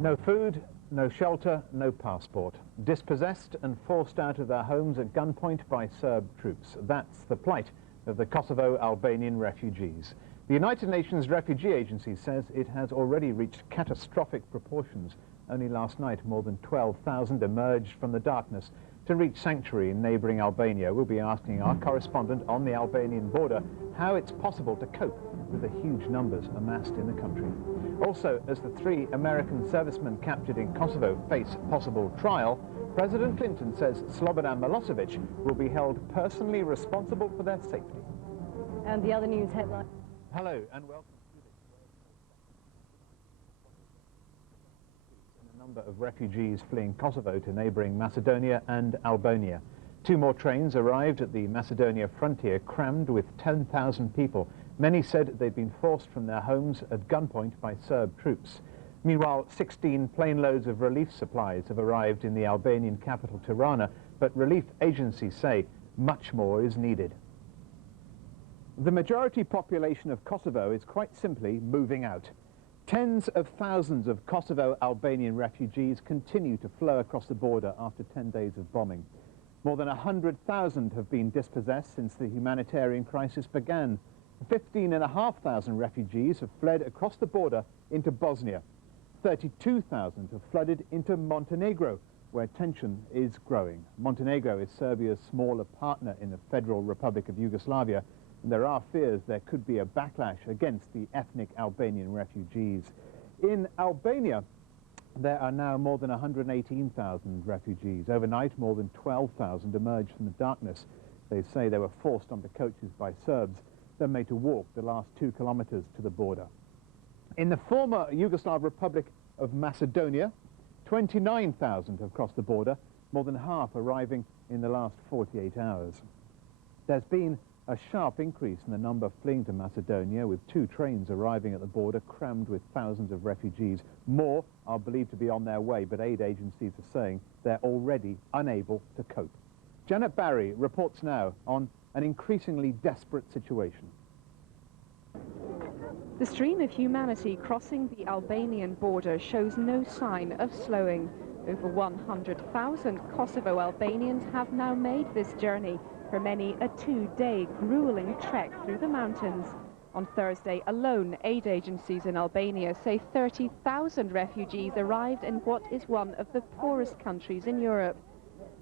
No food, no shelter, no passport. Dispossessed and forced out of their homes at gunpoint by Serb troops. That's the plight of the Kosovo Albanian refugees. The United Nations Refugee Agency says it has already reached catastrophic proportions. Only last night, more than 12,000 emerged from the darkness to reach sanctuary in neighbouring Albania. We'll be asking our correspondent on the Albanian border how it's possible to cope with the huge numbers amassed in the country. Also, as the 3 American servicemen captured in Kosovo face possible trial, President Clinton says Slobodan Milosevic will be held personally responsible for their safety. And the other news headline. Hello and welcome to this. A number of refugees fleeing Kosovo to neighbouring Macedonia and Albania. 2 more trains arrived at the Macedonia frontier, crammed with 10,000 people. Many said they'd been forced from their homes at gunpoint by Serb troops. Meanwhile, 16 plane loads of relief supplies have arrived in the Albanian capital Tirana, but relief agencies say much more is needed. The majority population of Kosovo is quite simply moving out. Tens of thousands of Kosovo Albanian refugees continue to flow across the border after 10 days of bombing. More than 100,000 have been dispossessed since the humanitarian crisis began. 15,500 refugees have fled across the border into Bosnia. 32,000 have flooded into Montenegro, where tension is growing. Montenegro is Serbia's smaller partner in the Federal Republic of Yugoslavia, and there are fears there could be a backlash against the ethnic Albanian refugees. In Albania, there are now more than 118,000 refugees. Overnight, more than 12,000 emerged from the darkness. They say they were forced onto coaches by Serbs, then made to walk the last 2 kilometers to the border. In the former Yugoslav Republic of Macedonia, 29,000 have crossed the border, more than half arriving in the last 48 hours. There's been a sharp increase in the number fleeing to Macedonia, with 2 trains arriving at the border crammed with thousands of refugees. More are believed to be on their way, but aid agencies are saying they're already unable to cope. Janet Barry reports now on an increasingly desperate situation. The stream of humanity crossing the Albanian border shows no sign of slowing. Over 100,000 Kosovo Albanians have now made this journey, for many a 2-day grueling trek through the mountains. On Thursday alone, aid agencies in Albania say 30,000 refugees arrived in what is one of the poorest countries in Europe.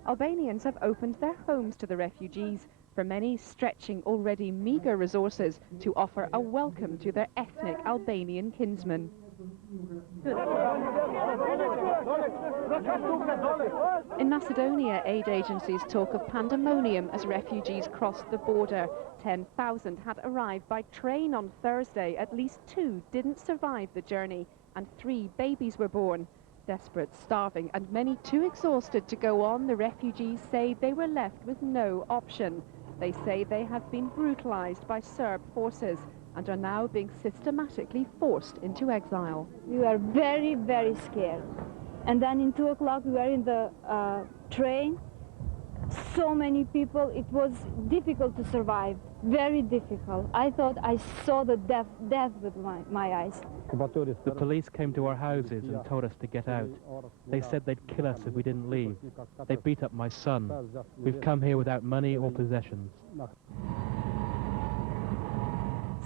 Albanians have opened their homes to the refugees, for many stretching already meagre resources to offer a welcome to their ethnic Albanian kinsmen. In Macedonia, aid agencies talk of pandemonium as refugees crossed the border. 10,000 had arrived by train on Thursday. At least 2 didn't survive the journey, and 3 babies were born. Desperate, starving, and many too exhausted to go on, the refugees say they were left with no option. They say they have been brutalized by Serb forces and are now being systematically forced into exile. We were very, very scared. And then in 2 o'clock we were in the train. So many people, it was difficult to survive, very difficult. I thought I saw the death with my eyes. The police came to our houses and told us to get out. They said they'd kill us if we didn't leave. They beat up my son. We've come here without money or possessions.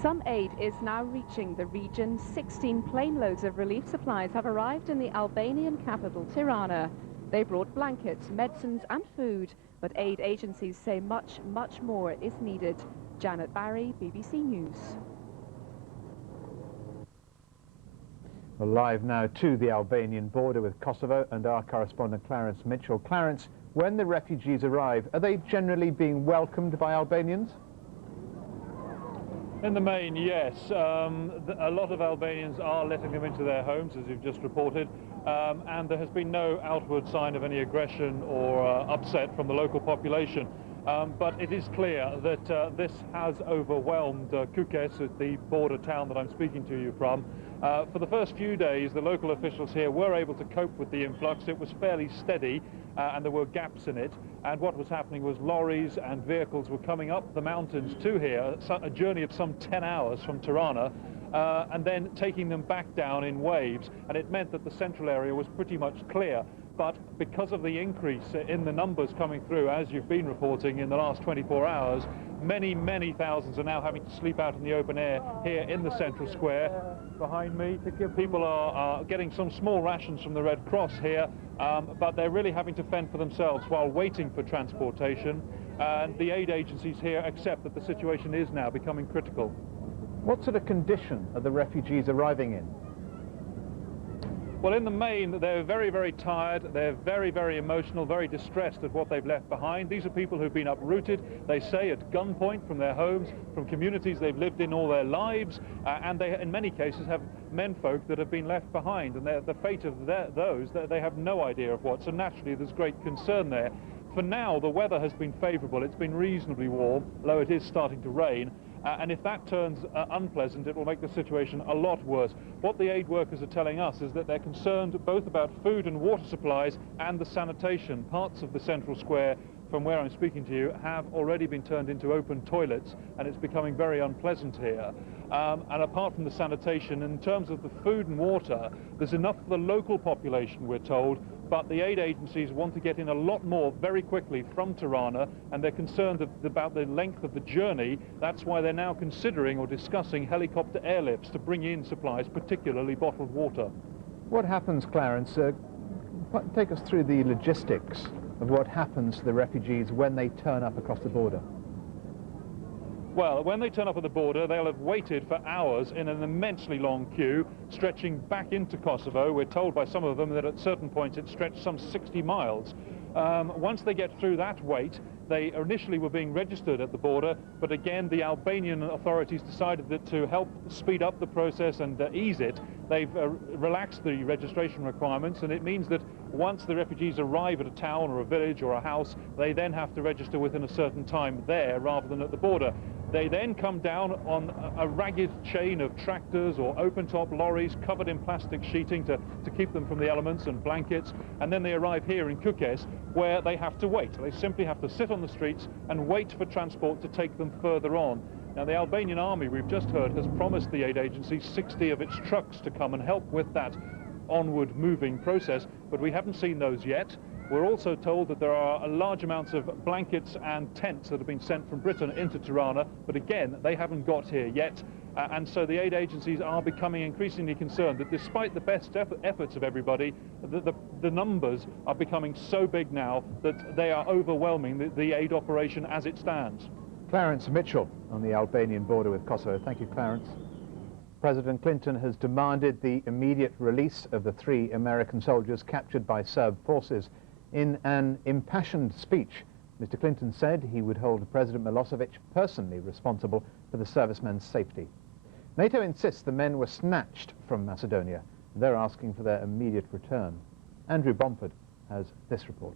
Some aid is now reaching the region. 16 plane loads of relief supplies have arrived in the Albanian capital, Tirana. They brought blankets, medicines and food, but aid agencies say much, much more is needed. Janet Barry, BBC News. We're live now to the Albanian border with Kosovo and our correspondent Clarence Mitchell. Clarence, when the refugees arrive, are they generally being welcomed by Albanians? In the main, yes. A lot of Albanians are letting them into their homes, as you've just reported, and there has been no outward sign of any aggression or upset from the local population. But it is clear that this has overwhelmed Kukes, the border town that I'm speaking to you from. For the first few days, the local officials here were able to cope with the influx. It was fairly steady, and there were gaps in it. And what was happening was lorries and vehicles were coming up the mountains to here, a journey of some 10 hours from Tirana, and then taking them back down in waves, and it meant that the central area was pretty much clear. But because of the increase in the numbers coming through, as you've been reporting in the last 24 hours, many thousands are now having to sleep out in the open air here in the central square. Behind me, people are getting some small rations from the Red Cross here, but they're really having to fend for themselves while waiting for transportation. And the aid agencies here accept that the situation is now becoming critical. What sort of condition are the refugees arriving in? Well, in the main, they're very tired, they're very emotional, very distressed at what they've left behind. These are people who've been uprooted, they say, at gunpoint from their homes, from communities they've lived in all their lives, and they, in many cases, have menfolk that have been left behind, and the fate of those, they have no idea of what, so naturally there's great concern there. For now, the weather has been favourable, it's been reasonably warm, though it is starting to rain. And if that turns unpleasant, it will make the situation a lot worse. What the aid workers are telling us is that they're concerned both about food and water supplies and the sanitation. Parts of the central square, from where I'm speaking to you, have already been turned into open toilets, and it's becoming very unpleasant here. And apart from the sanitation, in terms of the food and water, there's enough for the local population, we're told, but the aid agencies want to get in a lot more very quickly from Tirana, and they're concerned about the length of the journey. That's why they're now considering or discussing helicopter airlifts to bring in supplies, particularly bottled water. What happens, Clarence? Take us through the logistics of what happens to the refugees when they turn up across the border. Well, when they turn up at the border, they'll have waited for hours in an immensely long queue, stretching back into Kosovo. We're told by some of them that at certain points it stretched some 60 miles. Once they get through that wait, they initially were being registered at the border, but again the Albanian authorities decided that to help speed up the process and ease it, they've relaxed the registration requirements, and it means that once the refugees arrive at a town or a village or a house, they then have to register within a certain time there rather than at the border. They then come down on a ragged chain of tractors or open-top lorries covered in plastic sheeting to keep them from the elements and blankets, and then they arrive here in Kukes, where they have to wait. They simply have to sit on the streets and wait for transport to take them further on. Now, the Albanian army, we've just heard, has promised the aid agency 60 of its trucks to come and help with that onward moving process, but we haven't seen those yet. We're also told that there are large amounts of blankets and tents that have been sent from Britain into Tirana, but again, they haven't got here yet. And so the aid agencies are becoming increasingly concerned that despite the best efforts of everybody, the numbers are becoming so big now that they are overwhelming the aid operation as it stands. Clarence Mitchell on the Albanian border with Kosovo. Thank you, Clarence. President Clinton has demanded the immediate release of the 3 American soldiers captured by Serb forces. In an impassioned speech, Mr. Clinton said he would hold President Milosevic personally responsible for the servicemen's safety. NATO insists the men were snatched from Macedonia. They're asking for their immediate return. Andrew Bomford has this report.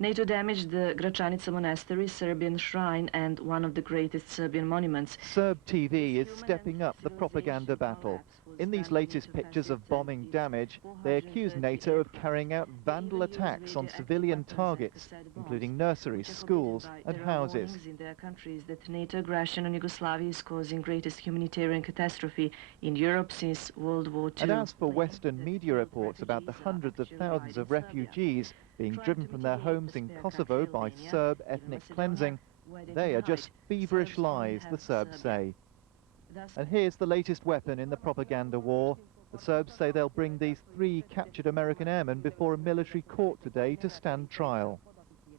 NATO damaged the Gračanica Monastery, Serbian shrine, and one of the greatest Serbian monuments. Serb TV is stepping up the propaganda battle. In these latest pictures of bombing damage, they accuse NATO of carrying out vandal attacks on civilian targets, including nurseries, schools, and houses. In their countries that NATO aggression on Yugoslavia is causing greatest humanitarian catastrophe in Europe since World War II. And as for Western media reports about the hundreds of thousands of refugees being driven from their homes in Kosovo by Serb ethnic cleansing, they are just feverish lies, the Serbs say. And here's the latest weapon in the propaganda war. The Serbs say they'll bring these 3 captured American airmen before a military court today to stand trial.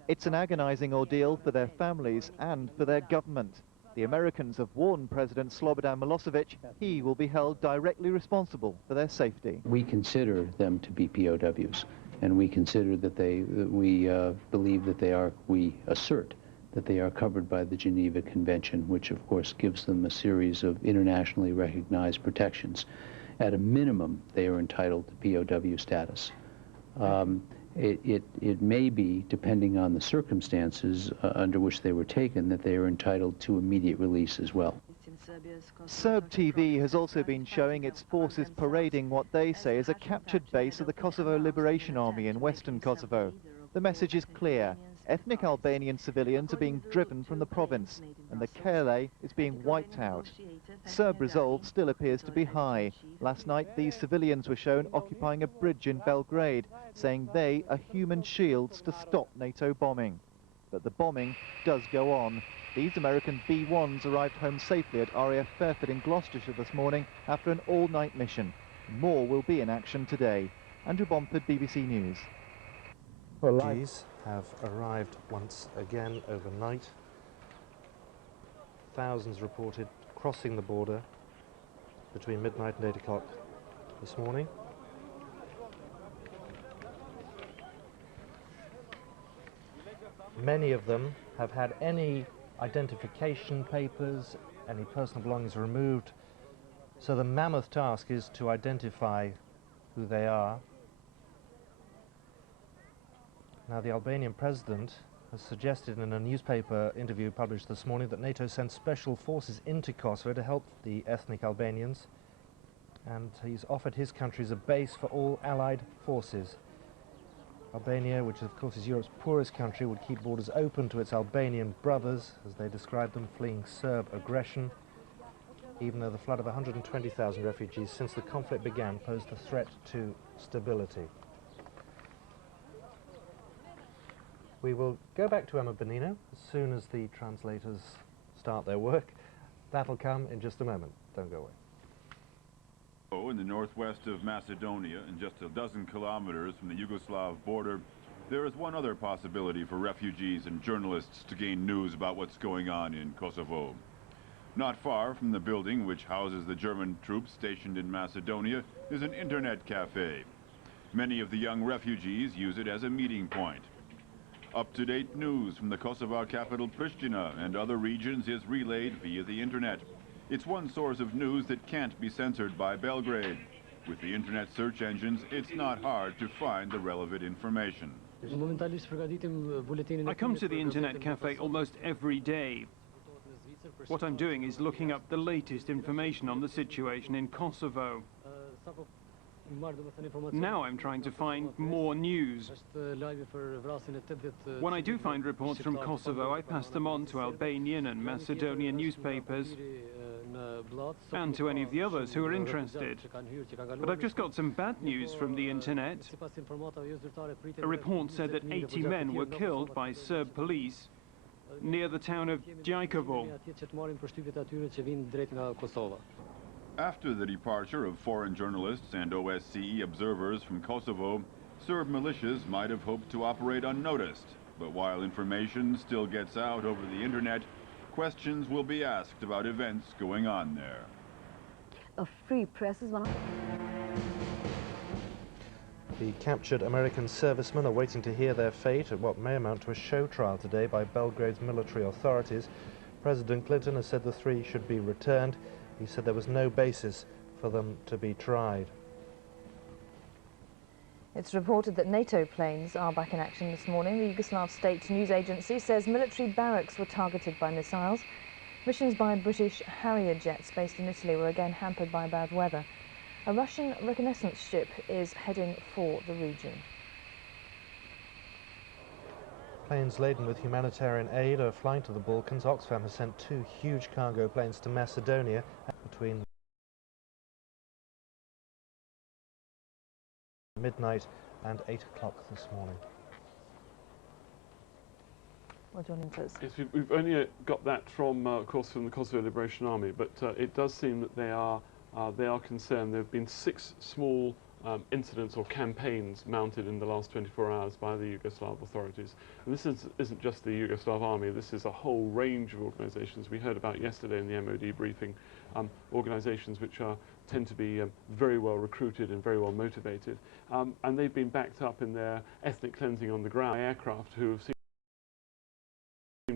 It's an agonizing ordeal for their families and for their government. The Americans have warned President Slobodan Milosevic he will be held directly responsible for their safety. We consider them to be POWs, and we consider that we believe that we assert that they are covered by the Geneva Convention, which of course gives them a series of internationally recognized protections. At a minimum, they are entitled to POW status. It may be, depending on the circumstances under which they were taken, that they are entitled to immediate release as well. Serb TV has also been showing its forces parading what they say is a captured base of the Kosovo Liberation Army in western Kosovo. The message is clear. Ethnic Albanian civilians are being driven from the province, and the Kele is being wiped out. Serb resolve still appears to be high. Last night, these civilians were shown occupying a bridge in Belgrade, saying they are human shields to stop NATO bombing. But the bombing does go on. These American B-1s arrived home safely at RAF Fairford in Gloucestershire this morning after an all-night mission. More will be in action today. Andrew Bomford, BBC News. Refugees have arrived once again overnight. Thousands reported crossing the border between midnight and 8 o'clock this morning. Many of them have had any identification papers, any personal belongings removed. So the mammoth task is to identify who they are. Now, the Albanian president has suggested in a newspaper interview published this morning that NATO sends special forces into Kosovo to help the ethnic Albanians, and he's offered his country as a base for all allied forces. Albania, which of course is Europe's poorest country, would keep borders open to its Albanian brothers, as they describe them, fleeing Serb aggression, even though the flood of 120,000 refugees since the conflict began posed a threat to stability. We will go back to Emma Bonino as soon as the translators start their work. That'll come in just a moment. Don't go away. In the northwest of Macedonia, and just a dozen kilometers from the Yugoslav border, there is one other possibility for refugees and journalists to gain news about what's going on in Kosovo. Not far from the building which houses the German troops stationed in Macedonia is an internet cafe. Many of the young refugees use it as a meeting point. Up-to-date news from the Kosovo capital Pristina and other regions is relayed via the internet. It's one source of news that can't be censored by Belgrade. With the internet search engines, it's not hard to find the relevant information. I come to the internet cafe almost every day. What I'm doing is looking up the latest information on the situation in Kosovo. Now I'm trying to find more news. When I do find reports from Kosovo, I pass them on to Albanian and Macedonian newspapers and to any of the others who are interested. But I've just got some bad news from the internet. A report said that 80 men were killed by Serb police near the town of Djajkovo. After the departure of foreign journalists and OSCE observers from Kosovo, Serb militias might have hoped to operate unnoticed. But while information still gets out over the internet, questions will be asked about events going on there. A free press is one of... The captured American servicemen are waiting to hear their fate at what may amount to a show trial today by Belgrade's military authorities. President Clinton has said the three should be returned. He said there was no basis for them to be tried. It's reported that NATO planes are back in action this morning. The Yugoslav state news agency says military barracks were targeted by missiles. Missions by British Harrier jets based in Italy were again hampered by bad weather. A Russian reconnaissance ship is heading for the region. Planes laden with humanitarian aid are flying to the Balkans. Oxfam has sent 2 huge cargo planes to Macedonia between midnight and 8 o'clock this morning. Well, John Inters. Yes, we've only got that from, of course, from the Kosovo Liberation Army, but it does seem that they are concerned. There have been 6 small incidents or campaigns mounted in the last 24 hours by the Yugoslav authorities. And this isn't just the Yugoslav army, this is a whole range of organisations. We heard about yesterday in the MOD briefing, organisations which tend to be very well recruited and very well motivated. And they've been backed up in their ethnic cleansing on the ground by aircraft who have seem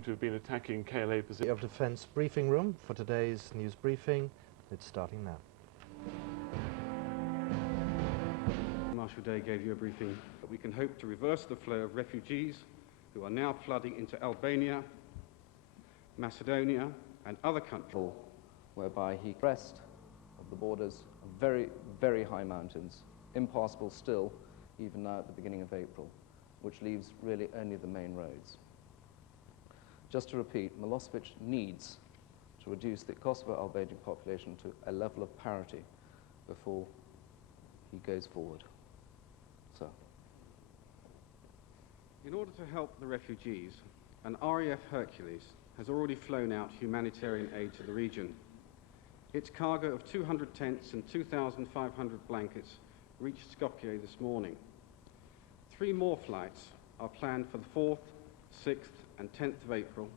to have been attacking KLA positions. Of Defence briefing room for today's news briefing. It's starting now. Marshal Day gave you a briefing that we can hope to reverse the flow of refugees who are now flooding into Albania, Macedonia and other countries. Whereby he crest of the borders of very, very high mountains, impassable still, even now at the beginning of April, which leaves really only the main roads. Just to repeat, Milosevic needs to reduce the Kosovo Albanian population to a level of parity before he goes forward. So. In order to help the refugees, an RAF Hercules has already flown out humanitarian aid to the region. Its cargo of 200 tents and 2,500 blankets reached Skopje this morning. 3 more flights are planned for the 4th, 6th and 10th of April,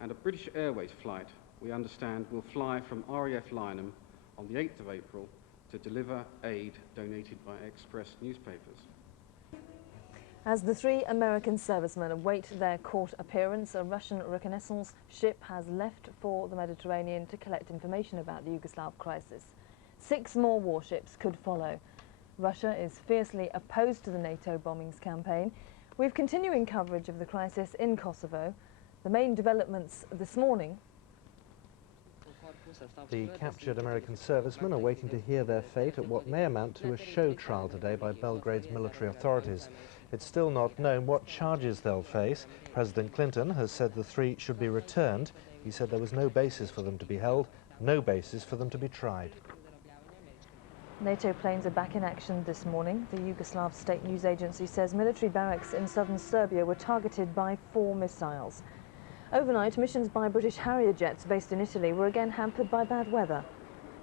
and a British Airways flight, we understand, will fly from RAF Lynham on the 8th of April to deliver aid donated by Express newspapers. As the 3 American servicemen await their court appearance, a Russian reconnaissance ship has left for the Mediterranean to collect information about the Yugoslav crisis. 6 more warships could follow. Russia is fiercely opposed to the NATO bombings campaign. We've continuing coverage of the crisis in Kosovo. The main developments this morning. The captured American servicemen are waiting to hear their fate at what may amount to a show trial today by Belgrade's military authorities. It's still not known what charges they'll face. President Clinton has said the 3 should be returned. He said there was no basis for them to be held, no basis for them to be tried. NATO planes are back in action this morning. The Yugoslav state news agency says military barracks in southern Serbia were targeted by 4 missiles. Overnight, missions by British Harrier jets based in Italy were again hampered by bad weather.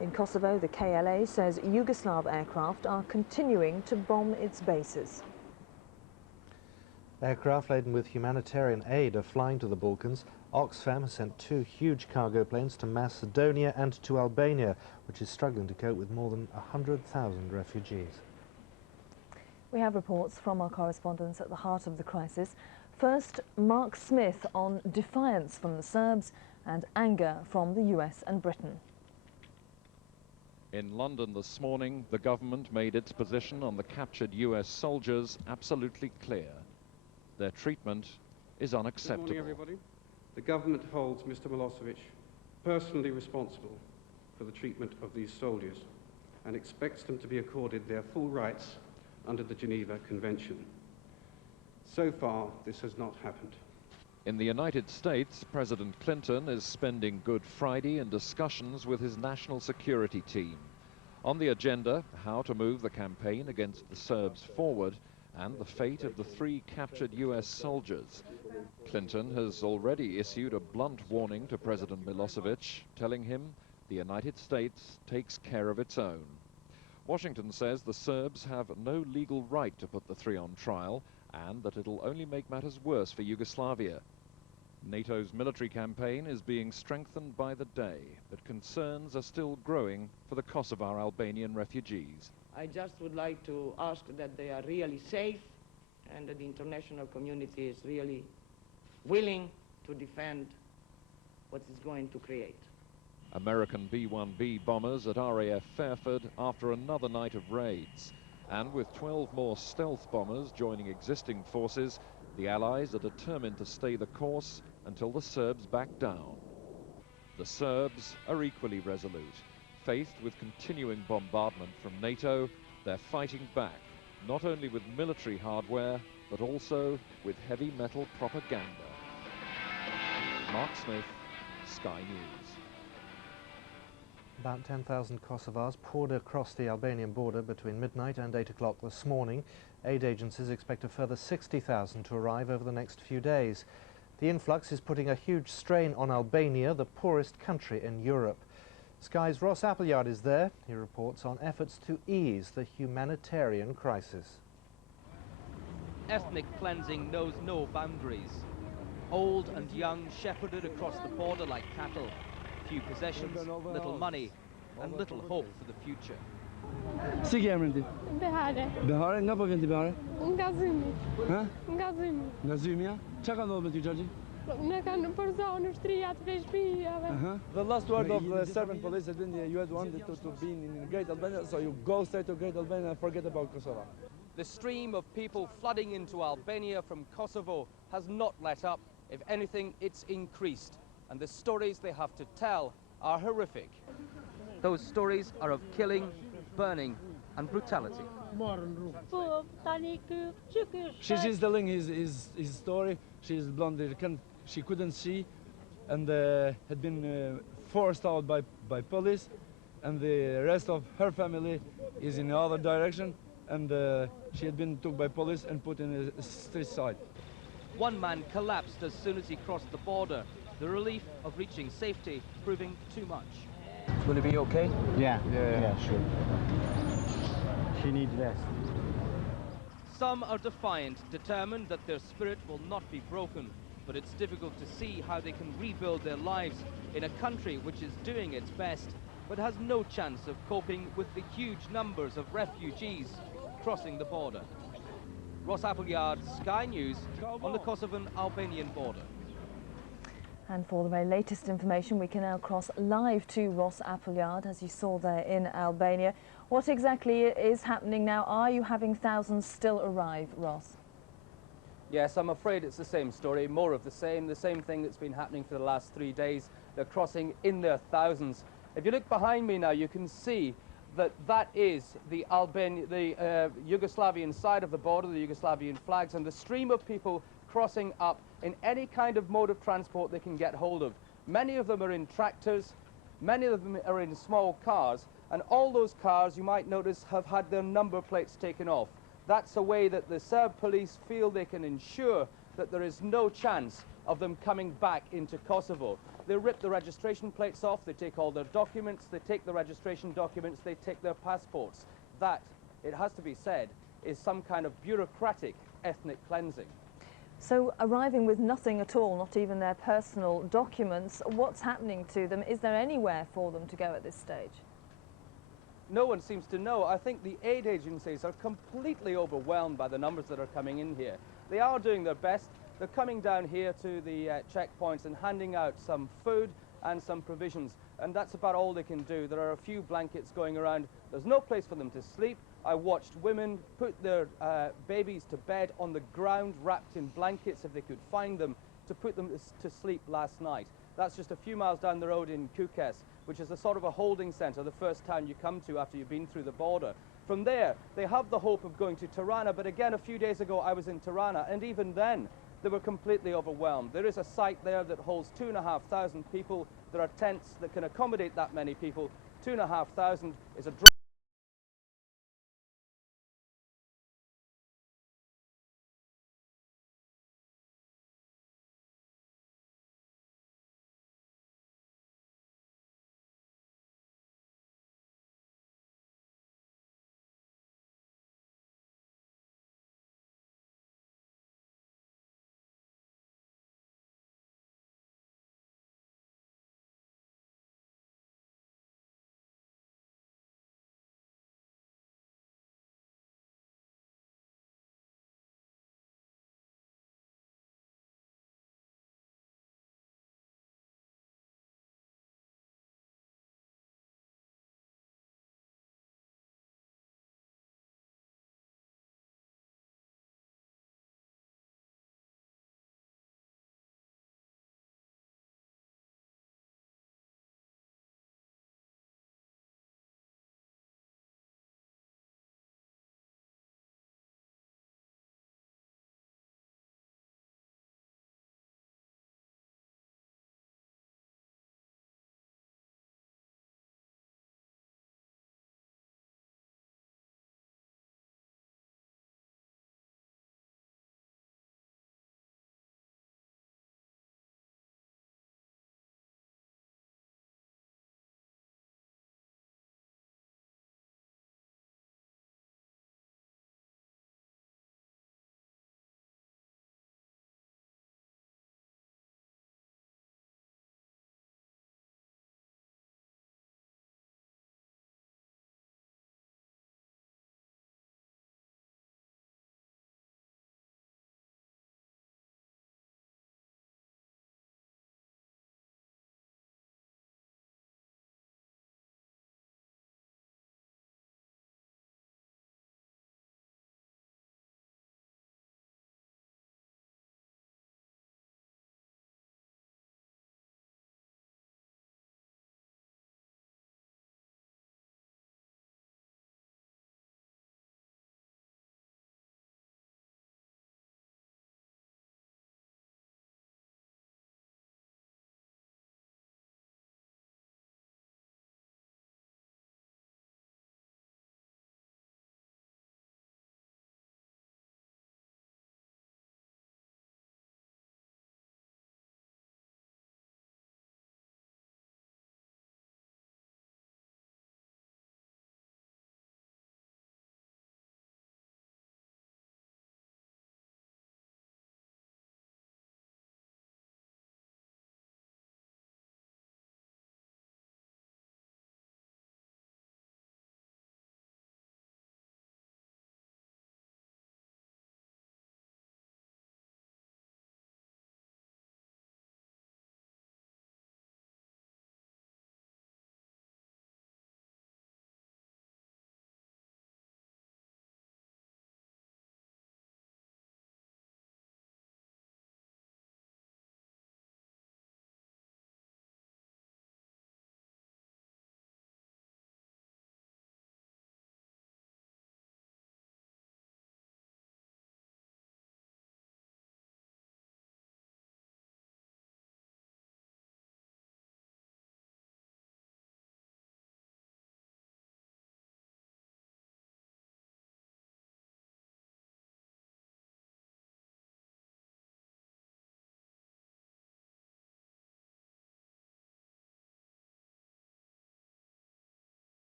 In Kosovo, the KLA says Yugoslav aircraft are continuing to bomb its bases. Aircraft laden with humanitarian aid are flying to the Balkans. Oxfam has sent 2 huge cargo planes to Macedonia and to Albania, which is struggling to cope with more than 100,000 refugees. We have reports from our correspondents at the heart of the crisis. First, Mark Smith on defiance from the Serbs and anger from the US and Britain. In London this morning, the government made its position on the captured US soldiers absolutely clear. Their treatment is unacceptable. Good morning, everybody. The government holds Mr. Milosevic personally responsible for the treatment of these soldiers and expects them to be accorded their full rights under the Geneva Convention. So far, this has not happened. In the United States, President Clinton is spending Good Friday in discussions with his national security team. On the agenda, how to move the campaign against the Serbs forward and the fate of the 3 captured US soldiers. Clinton has already issued a blunt warning to President Milosevic, telling him the United States takes care of its own. Washington says the Serbs have no legal right to put the 3 on trial and that it'll only make matters worse for Yugoslavia. NATO's military campaign is being strengthened by the day, but concerns are still growing for the Kosovar Albanian refugees. I just would like to ask that they are really safe and that the international community is really willing to defend what it's going to create. American B-1B bombers at RAF Fairford after another night of raids. And with 12 more stealth bombers joining existing forces, the Allies are determined to stay the course until the Serbs back down. The Serbs are equally resolute. Faced with continuing bombardment from NATO, they're fighting back, not only with military hardware, but also with heavy metal propaganda. Mark Smith, Sky News. About 10,000 Kosovars poured across the Albanian border between midnight and 8 o'clock this morning. Aid agencies expect a further 60,000 to arrive over the next few days. The influx is putting a huge strain on Albania, the poorest country in Europe. Sky's Ross Appleyard is there. He reports on efforts to ease the humanitarian crisis. Ethnic cleansing knows no boundaries. Old and young shepherded across the border like cattle. Few possessions, little money, and little hope for the future. Si ke emrin ti? Behare. Behare, nga po vjen ti Behare? Nga Zymi. Ha? Nga Zymi. Nga Zymja? Çka ka ndodhur me ty Xhaxhi? Ne kanë përzonë shtria të shtëpive. The last word of the Serbian police has been you had wanted to be in Great Albania, so you go straight to Great Albania and forget about Kosovo. The stream of people flooding into Albania from Kosovo has not let up. If anything, it's increased. And the stories they have to tell are horrific. Those stories are of killing, burning, and brutality. She's telling his story. She's blonde. She couldn't see. and had been forced out by police, and the rest of her family is in the other direction, and she had been took by police and put in a street side. One man collapsed as soon as he crossed the border, the relief of reaching safety proving too much. Will it be okay? Yeah, sure. She needs rest. Some are defiant, determined that their spirit will not be broken, but it's difficult to see how they can rebuild their lives in a country which is doing its best, but has no chance of coping with the huge numbers of refugees crossing the border. Ross Appleyard, Sky News, on the Kosovan-Albanian border. And for the very latest information, we can now cross live to Ross Appleyard, as you saw there in Albania. What exactly is happening now? Are you having thousands still arrive, Ross? Yes, I'm afraid it's the same story, more of the same thing that's been happening for the last 3 days. They're crossing in their thousands. If you look behind me now, you can see that is the Yugoslavian side of the border, the Yugoslavian flags, and the stream of people crossing up in any kind of mode of transport they can get hold of. Many of them are in tractors, many of them are in small cars, and all those cars, you might notice, have had their number plates taken off. That's a way that the Serb police feel they can ensure that there is no chance of them coming back into Kosovo. They rip the registration plates off, they take all their documents, they take the registration documents, they take their passports. That, it has to be said, is some kind of bureaucratic ethnic cleansing. So arriving with nothing at all, not even their personal documents, what's happening to them? Is there anywhere for them to go at this stage? No one seems to know. I think the aid agencies are completely overwhelmed by the numbers that are coming in here. They are doing their best. They're coming down here to the checkpoints and handing out some food and some provisions, and that's about all they can do. There are a few blankets going around. There's no place for them to sleep. I watched women put their babies to bed on the ground, wrapped in blankets if they could find them, to put them to sleep last night. That's just a few miles down the road in Kukes, which is a sort of a holding centre, the first town you come to after you've been through the border. From there, they have the hope of going to Tirana, but again, a few days ago I was in Tirana, and even then, they were completely overwhelmed. There is a site there that holds 2,500 people. There are tents that can accommodate that many people. 2,500 is a drop.